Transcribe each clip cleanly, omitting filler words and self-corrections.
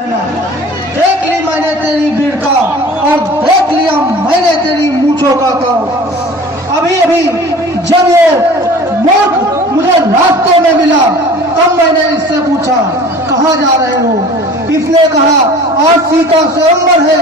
देख ली मैंने तेरी वीरता और देख लिया मैंने तेरी मूंछों का ताव। अभी अभी जब ये मूर्ख मुझे रास्ते में मिला तब मैंने इससे पूछा कहाँ जा रहे हो। इसने कहा आज सीता स्वयंवर है,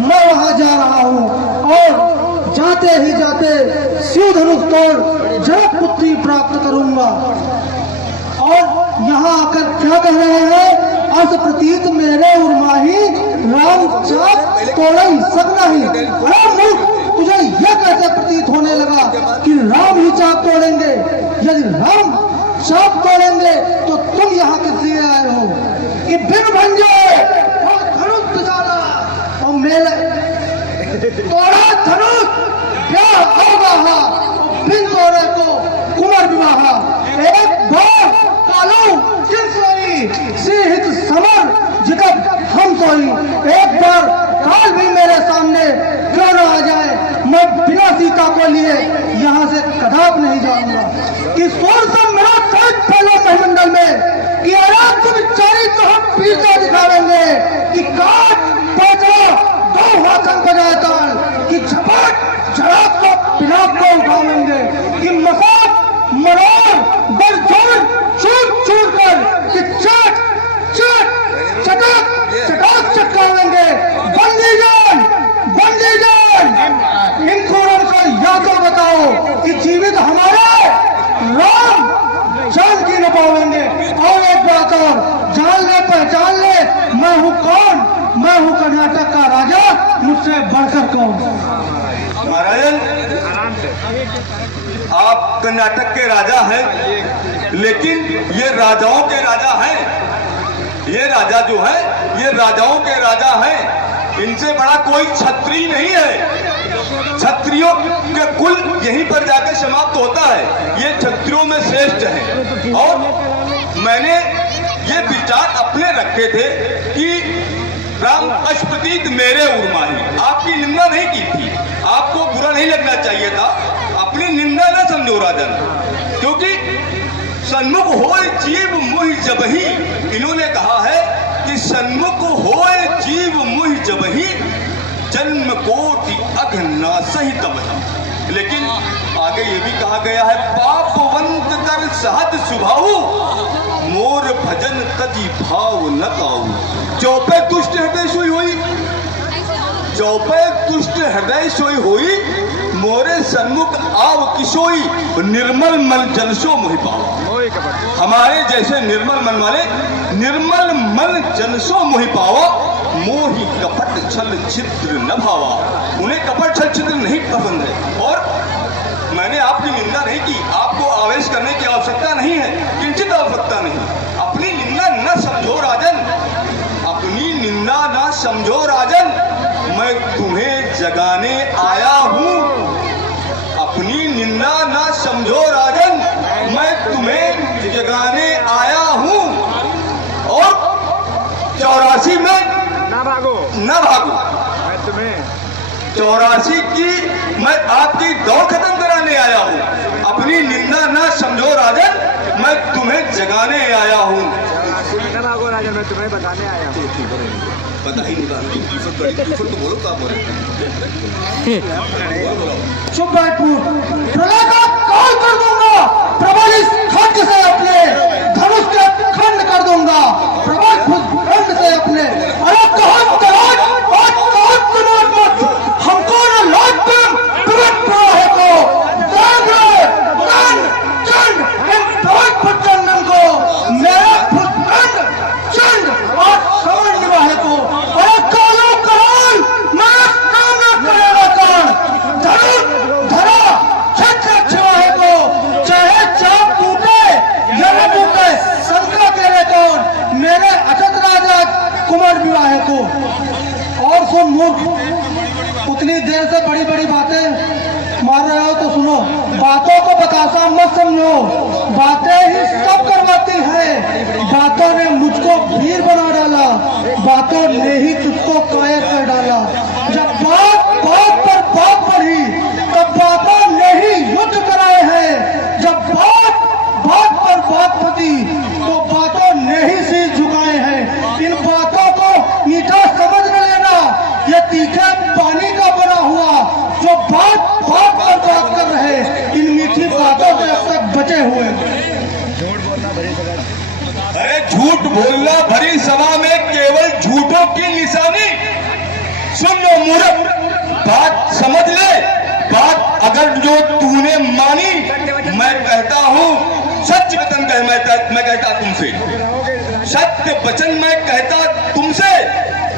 मैं वहां जा रहा हूँ और जाते ही जाते शिव धनुष तोड़ जनक पुत्री प्राप्त करूंगा। और यहाँ आकर क्या कह रहे हैं, अस प्रतीत मेरे उर्माही राम चाप तोड़े सकना ही। अरे मूर्ख, तुझे यह कैसे प्रतीत होने लगा कि राम ही चाप तोड़ेंगे? यदि राम चाप तोड़ेंगे तो तुम यहाँ किस लिए आए हो कि बिन भंजे और धनुष पिसाला और मेले तोड़ा धनुष क्या होगा बिन तोड़े को कुंवर विवाह। एक बार कालू किन सोई सिहित समर जिकब हम सोई। एक बार काल भी मेरे सामने क्यों न आ जाए, मैं बिना सीता को लिए यहाँ से कदाप नहीं जाऊंगा। कि सोर से मेरा कैद फैला महमंडल में कि अरे तुम चारी तो हम पीछे दिखावेंगे कि काट पहुंचा दो हाथन बजाए ताल कि झपट झड़प को पिलाप को उठावेंगे कि मसाक मरोड़ बरजोड़ चूट चूट कर कि चट चट चटक चटक चटकावेंगे। बंदी जान इन खोरों को या तो बताओ कि जीवित हमारे राम जान की न पावेंगे। और एक बात और जान ले पहचान ले, मैं हूँ कौन? मैं हूँ कर्नाटक का राजा, मुझसे बढ़कर कौन? महाराजन, आप कर्नाटक के राजा हैं, लेकिन ये राजाओं के राजा हैं। ये राजा जो है ये राजाओं के राजा हैं, इनसे बड़ा कोई क्षत्रिय नहीं है। क्षत्रियों के कुल यहीं पर जाकर समाप्त होता है, ये क्षत्रियों में श्रेष्ठ है। और मैंने ये विचार अपने रखे थे कि राम अष्टप्रतीत मेरे उर्माही, आपकी निंदा नहीं की थी, आपको बुरा नहीं लगना चाहिए था, अपनी निंदा न समझो राजन। क्योंकि सन्मुख होए जीव मुहि जबही, इन्होंने कहा है कि सन्मुख होए जीव मुहि जबही जन्म कोटि अघना सही तब। लेकिन आगे ये भी कहा गया है पापवंत कर सहज सुभाऊ मोर भजन तजी भाव न काऊ। चौपे दुष्ट हृदय सोई हुई, चौपे दुष्ट हृदय सोई हुई मोरे सन्मुख आव किशोई निर्मल मन जनसो मोहि पावा। हमारे जैसे निर्मल मन वाले निर्मल मन जनसो मोहि पावा। मोहि कपट छल छिद्र न भावा, उन्हें कपट छल छिद्र नहीं पसंद है। और मैंने आपकी निंदा नहीं की, आपको आवेश करने की आवश्यकता नहीं है, किंचित आवश्यकता नहीं। अपनी निंदा न समझो राजन, अपनी निंदा न समझो राजन, मैं तुम्हें जगाने आया हूं। अपनी निंदा न समझो राजन, मैं तुम्हें जगाने आया हूं। और 84 में न भागो, मैं तुम्हें 84 की मैं आपकी दौड़ खत्म कराने आया हूँ। अपनी निंदा न समझो राजन, मैं तुम्हें जगाने आया हूँ। न भागो राजन, मैं तुम्हें बताने आया हूँ। पता ही नहीं तो बोलो क्या बोले। चुप बैठ, प्रलय का काल कर दूंगा, प्रबल इस खंड से अपने धनुष के खंड कर दूंगा, प्रबल खंड से अपने। अरे कहो करोड़ और कहो करोड़ मत, हमको न लौट तुम प्रवट है को जान लो कान चंड इन प्रवट भटकंदन को मेरा भटकंड चंड और श्रवण निवाहे को। अरे कालो करोड़ मैं काम न करेगा कौन? धनुष धरा छत्र छिवाहे को, चाहे चाप टूटे या न टूटे शंका करे कौन? मेरे अछत राजा कुंवर विवाहे को। और सुन मूर्ख, उतनी देर से बड़ी बड़ी बातें मार रहे हो तो सुनो, बातों को बतासा मत समझो, बातें ही सब करवाती है। बातों ने मुझको भीड़ बना डाला, बातों ने ही तुझको कायर कर डाला। जब बात बात पर बात बढ़ी तब बातों ने ही युद्ध कराए हैं। जब बात बात पर बात पती तो बातों ने ही सिर झुकाए हैं। इन बातों को हुए। अरे झूठ बोलना भरी सभा में केवल झूठों की निशानी। सुन लो मूर्ख, बात समझ ले। बात अगर जो तूने मानी, मैं कहता हूँ सत्य वचन कह, मैं कहता तुमसे सत्य वचन मैं कहता तुमसे,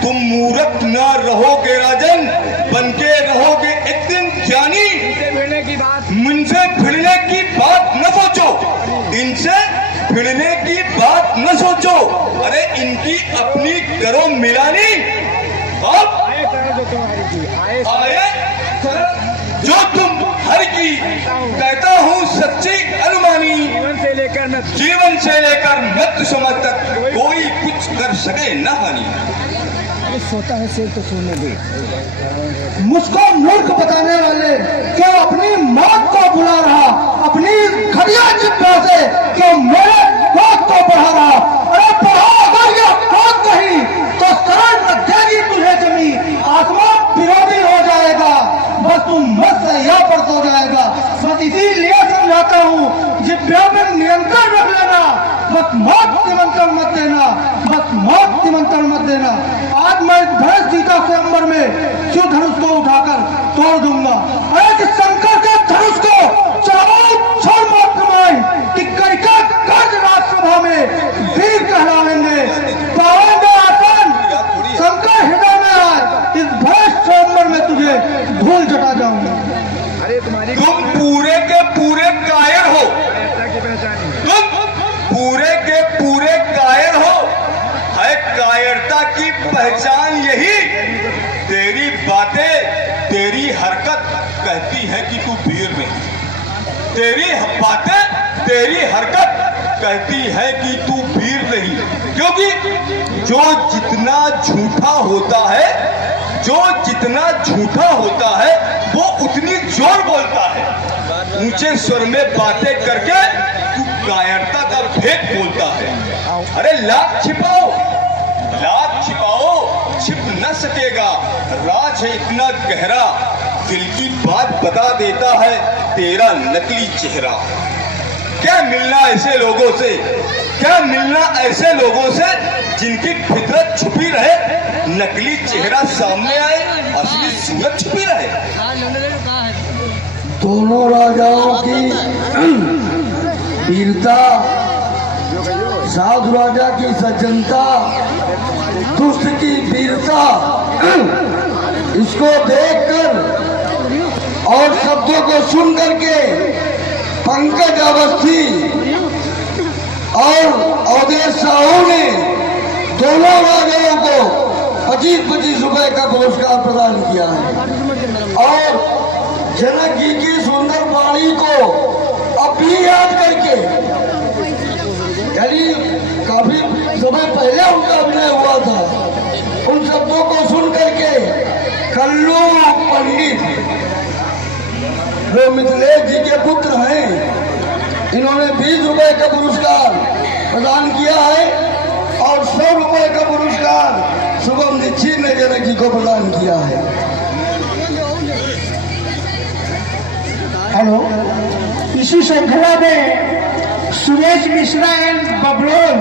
तुम मूर्ख न रहोगे राजन, बनके रहोगे एक दिन ज्ञानी। मुझसे भिड़ने की बात न सोचो, इनसे भिड़ने की बात न सोचो। अरे इनकी अपनी करो मिलानी। अब आए जो तुम हर की कहता हूँ सच्ची अनुमानी। जीवन से लेकर मृत्यु समय तक कोई कुछ कर सके न हानि। सोता है सिर तो सोने दे। मुझको मूर्ख बताने वाले क्यों अपनी मौत को बुला रहा, अपनी घड़िया जिब्बा से क्यों मेरे मौत को बढ़ा रहा। अरे बढ़ा अगर ये मौत कही तो शरण न देगी तुझे जमी, आसमान विरोधी हो जाएगा, बस तुम मत से यहाँ पर सो जाएगा। बस इसीलिए समझाता हूँ जिब्बा में नियंत्रण रख लेना, बस मौत निमंत्रण मत देना, बस मौत निमंत्रण मत देना। आज मैं भैंस सीता से अंबर में शिव धनुष को उठाकर तोड़ दूंगा। अरे कि शंकर के धनुष को चढ़ाओ छोड़ मत कमाई कि करिका कर्ज राज्यसभा में वीर कहलाएंगे, पाएंगे आसन शंकर हृदय में आए, इस भैंस के अंबर में तुझे धूल जटा जाऊंगा। अरे तुम्हारी तुम पूरे के पूरे कायर हो, तुम पूरे के पूरे कायर हो। है कायरता की पहचान यही, तेरी बातें तेरी हरकत कहती है कि तू वीर नहीं। तेरी बातें तेरी हरकत कहती है कि तू वीर नहीं, क्योंकि जो जितना झूठा होता है, जो जितना झूठा होता है वो उतनी जोर बोलता है। ऊंचे स्वर में बातें करके तू कायरता का भेद बोलता है। अरे लाख छिपाओ, लाख छिपाओ, छिप न सकेगा। राज है इतना गहरा, दिल की बात बता देता है तेरा नकली चेहरा। क्या मिलना ऐसे लोगों से, क्या मिलना ऐसे लोगों से जिनकी फितरत छुपी रहे, नकली चेहरा सामने आए, असली सूरत छुपी रहे। दोनों राजाओं की वीरता, साधु राजा की सज्जनता, दुष्ट की वीरता, इसको देखकर और शब्दों को सुन करके पंकज अवस्थी और अवधेश साहू ने दोनों राजाओं को 25-25 रुपए का पुरस्कार प्रदान किया है। और जनक जी की सुंदर वाणी को अब भी याद करके, यानी काफी समय पहले उनका अभिनय हुआ था, उन शब्दों को सुन करके कल्लू पंडित जो मिथिलेश जी के पुत्र हैं, इन्होंने 20 रुपए का पुरस्कार प्रदान किया है और 100 रुपए का पुरस्कार शुभम दीक्षित ने जनक जी को प्रदान किया है। हेलो, इसी श्रृंखला में सुरेश मिश्रा एंड बबलोल,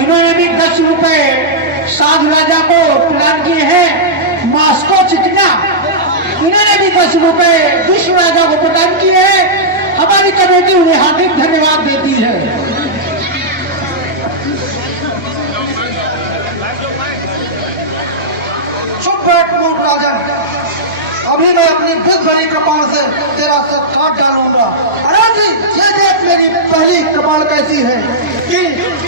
इन्होंने भी 10 रुपए साधु राजा को प्रदान किए हैं। मास्को चिकना, इन्होंने भी 10 रुपए विश्व राजा को प्रदान किए हैं। हमारी कमेटी उन्हें हार्दिक धन्यवाद देती है। चुप बैठ मूर्ख राजन, अभी मैं अपनी विष भरी कृपाण से तेरा सर काट डालूंगा। अरे जी, ये देख मेरी पहली कृपाण कैसी है कि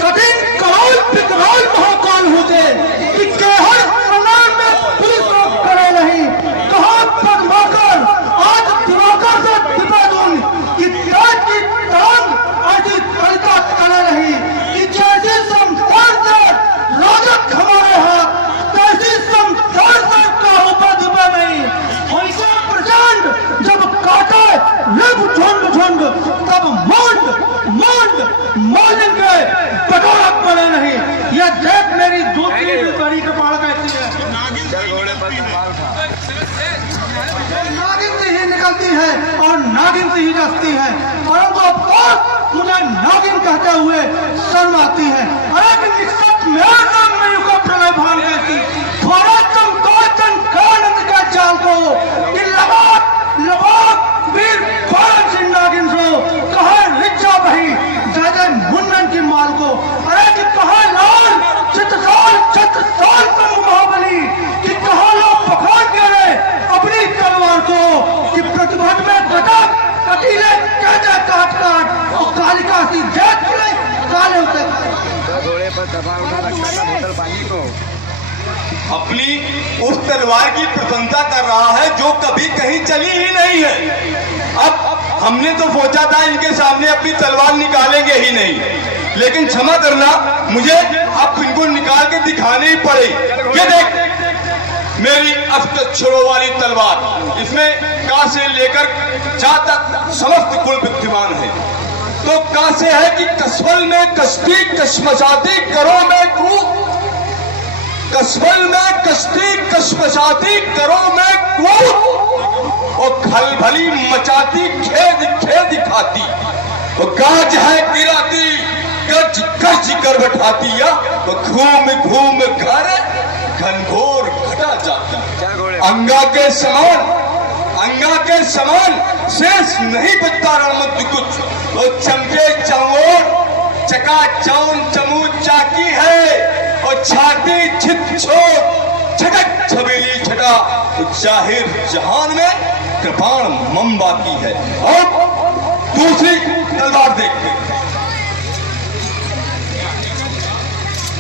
कठिन करोल पिकरोल महाकाल होते कि केहर प्रणाम में पुलिस रोक करे नहीं, कहा पद्माकर आज दिवाकर से दिपा दूं कि तेज की तरंग ऐसी कलिका करे नहीं कि जैसी संसार से राजक हमारे हाथ, तैसी संसार से काहू पर दिपा नहीं। हमको प्रचंड जब काटे लिप झुंड झुंड, तब मुंड मुंड मोलेंगे बटोरा पड़े नहीं। यह देख मेरी दूसरी बड़ी कपाल कहती है, नागिन से ही निकल निकलती है और नागिन से ही रचती है, परंतु अब मुझे नागिन कहते हुए शर्म आती है। अरे कि सच मेरे नाम में युग प्रलय भान कहती थोड़ा तुम दो जन कानंद का जाल को कि लबाक लबाक वीर बारह सिंह नागिन सो कहा रिचा बही जय मुन्नन की माल को। अरे कि कहा लाल चित्रसाल छत्रसाल तुम महाबली कि कहा लो पकड़ के रे अपनी तलवार को कि प्रतिभट में कटक कटीले कहते काट काट और कालिका सी देख के काले होते घोड़े पर दबा उठा रखा था बोतल पानी को। अपनी उस तलवार की प्रशंसा कर रहा है जो कभी कहीं चली ही नहीं है। अब हमने तो सोचा था इनके सामने अपनी तलवार निकालेंगे ही नहीं, लेकिन क्षमा करना मुझे अब इनको निकाल के दिखाने ही पड़े। ये देख मेरी अष्टक्षरों वाली तलवार, इसमें का से लेकर जा तक समस्त गुण विद्यमान है। तो का से है कि कसवल में कश्ती कश्मशाती करो में कूद, कसवल में कश्ती कश्मशाती करो में कूद और खलभली मचाती खेद खेद खाती और गाज है गिराती गज गज कर बैठाती या घूम घूम घर घनघोर घटा जाती। अंगा के समान शेष नहीं बचता रणमत कुछ और चमके चमोर चका चौन चमू चाकी है और छाती छित छोट छटक छबीली छटा जाहिर जहान में कृपाण मम बाकी है। और दूसरी तलवार देखते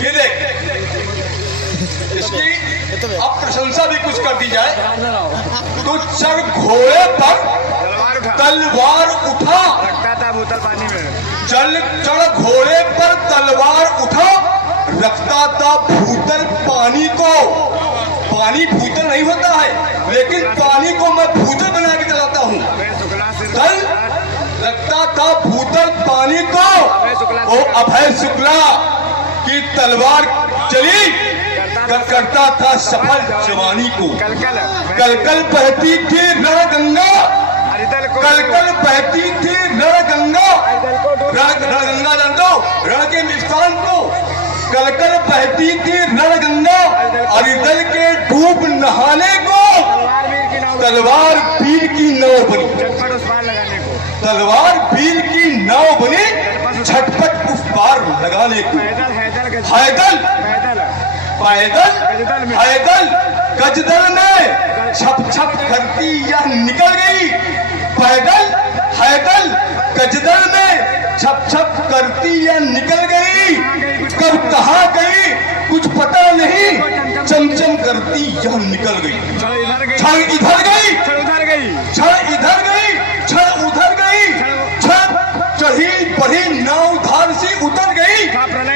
ये देख, इसकी अब प्रशंसा भी कुछ कर दी जाए तो चढ़ घोड़े पर तलवार उठा रखता था बोतल पानी में। चढ़ घोड़े पर तलवार उठा रखता था भूतल पानी को। पानी भूतल नहीं होता है, लेकिन पानी को मैं भूतल बना के चलाता हूँ। कल रखता था भूतल पानी को वो अभय शुक्ला की तलवार चली करता था सफल जवानी को। कलकल बहती थी रणगंगा, कलकल बहती थी रणगंगा, रणगंगा जान दो रण के स्थान को। कलकल बहती थी रणगंगा अरिदल के डूब नहाने को तलवार वीर की नाव बनी, तलवार वीर की नाव बनी झटपट उस पार लगाने को। हैदल पैदल गजदल में छप छप करती यह निकल गई। पैदल हैदल गजदल में छप छप करती यह निकल गई। कब कहाँ गई कुछ पता नहीं, चमचम करती यह निकल गई। क्षण इधर गई क्षण इधर गई क्षण उधर गई, क्षण चढ़ी बढ़ी नाव धार से उतर गई।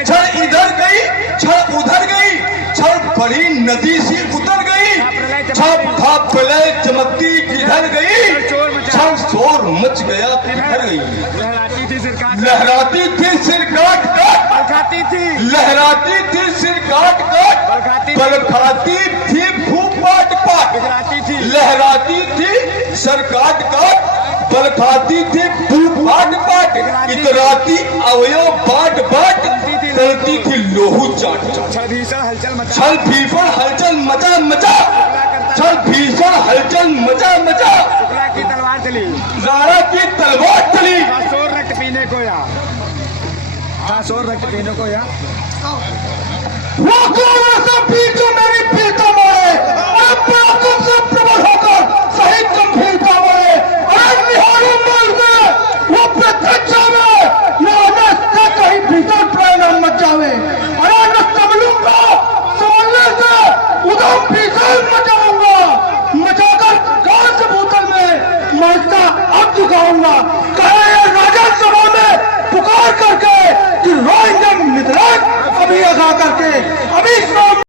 क्षण इधर गई क्षण उधर गई, क्षण बढ़ी नदी से उतर गई। छप थाप प्रलय चमकती किधर गई, क्षण शोर मच गया किधर गई। लहराती थी सिर काट काट, लहराती थी सिर काट काट, बल खाती थी भूप पाट पाट। लहराती थी सर काट काट, बल खाती थी भूप पाट पाट। इतराती अवयव बाट बाट, करती थी लोहू चाट चाट। छल भीषण हलचल मचा मचा, छल भीषण हलचल मचा मचा। की तलवार चली, राणा की तलवार चली। शोर रक्त पीने को या शोर रक्त पीने को या वो कौन ऐसा पीर जो मेरी पीरता मोड़े, अब तुम से प्रबल होकर सही गंभीरता मोड़े। अरे निहारू मोल में वो प्रत्यक्षा में न से कहीं भीतर प्रेरणा मच जावे। अरे न संभलूंगा, संभलने से उधम भीतर मचाऊंगा, मचाकर कान से बोतल में मरता अब चुकाऊंगा। कहे ये राजा सभा में पुकार करके कि रोएंगे मित्रक अभी अगा करके अभी